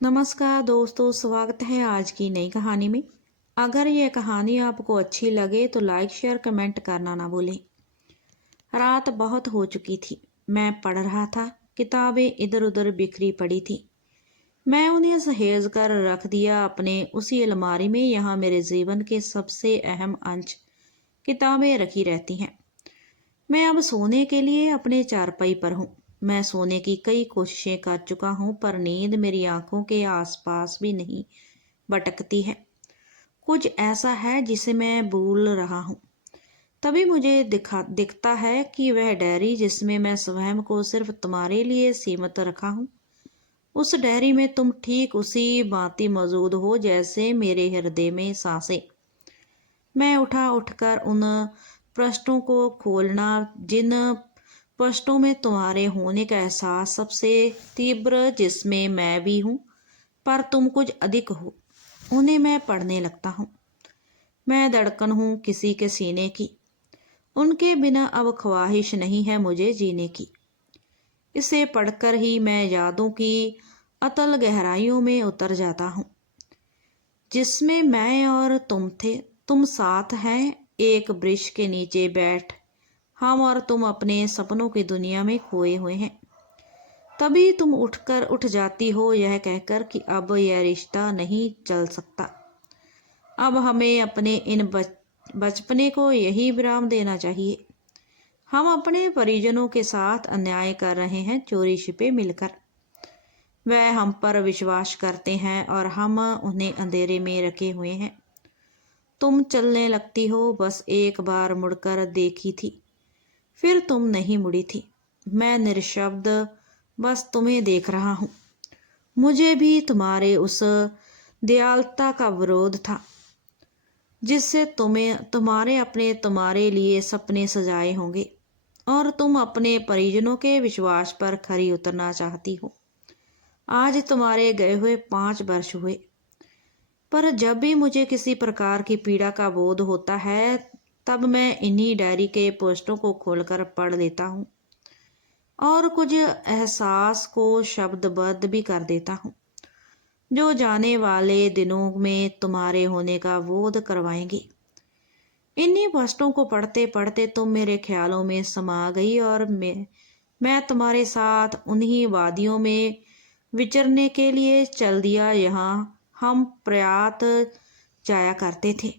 नमस्कार दोस्तों, स्वागत है आज की नई कहानी में। अगर ये कहानी आपको अच्छी लगे तो लाइक शेयर कमेंट करना ना भूलें। रात बहुत हो चुकी थी। मैं पढ़ रहा था। किताबें इधर उधर बिखरी पड़ी थी। मैं उन्हें सहेज कर रख दिया अपने उसी अलमारी में। यहाँ मेरे जीवन के सबसे अहम अंश किताबें रखी रहती हैं। मैं अब सोने के लिए अपने चारपाई पर हूँ। मैं सोने की कई कोशिशें कर चुका हूँ, पर नींद मेरी आंखों के आसपास भी नहीं भटकती है। कुछ ऐसा है जिसे मैं भूल रहा हूँ। तभी मुझे दिखता है कि वह डायरी जिसमें मैं स्वयं को सिर्फ तुम्हारे लिए सीमित रखा हूँ, उस डायरी में तुम ठीक उसी भांति मौजूद हो जैसे मेरे हृदय में सांसें। मैं उठकर उन पृष्ठों को खोलना जिन पृष्ठों में तुम्हारे होने का एहसास सबसे तीव्र, जिसमें मैं भी हूँ पर तुम कुछ अधिक हो, उन्हें मैं पढ़ने लगता हूँ। मैं धड़कन हूँ किसी के सीने की। उनके बिना अब ख्वाहिश नहीं है मुझे जीने की। इसे पढ़कर ही मैं यादों की अतल गहराइयों में उतर जाता हूँ, जिसमें मैं और तुम थे। तुम साथ हैं, एक वृक्ष के नीचे बैठ हम और तुम अपने सपनों की दुनिया में खोए हुए हैं। तभी तुम उठ जाती हो यह कहकर कि अब यह रिश्ता नहीं चल सकता। अब हमें अपने इन बचपने को यही विराम देना चाहिए। हम अपने परिजनों के साथ अन्याय कर रहे हैं, चोरी छिपे मिलकर। वह हम पर विश्वास करते हैं और हम उन्हें अंधेरे में रखे हुए हैं। तुम चलने लगती हो, बस एक बार मुड़कर देखी थी, फिर तुम नहीं मुड़ी थी। मैं निःशब्द बस तुम्हें देख रहा हूँ। मुझे भी तुम्हारे उस दयालुता का विरोध था जिससे तुम्हारे लिए सपने सजाए होंगे और तुम अपने परिजनों के विश्वास पर खरी उतरना चाहती हो। आज तुम्हारे गए हुए 5 वर्ष हुए, पर जब भी मुझे किसी प्रकार की पीड़ा का बोध होता है, तब मैं इन्हीं डायरी के पृष्ठों को खोलकर पढ़ लेता हूँ और कुछ एहसास को शब्दबद्ध भी कर देता हूँ, जो जाने वाले दिनों में तुम्हारे होने का बोध करवाएंगे। इन्हीं पृष्ठों को पढ़ते पढ़ते तुम मेरे ख्यालों में समा गई और मैं तुम्हारे साथ उन्हीं वादियों में विचरने के लिए चल दिया। यहाँ हम प्रयात जाया करते थे।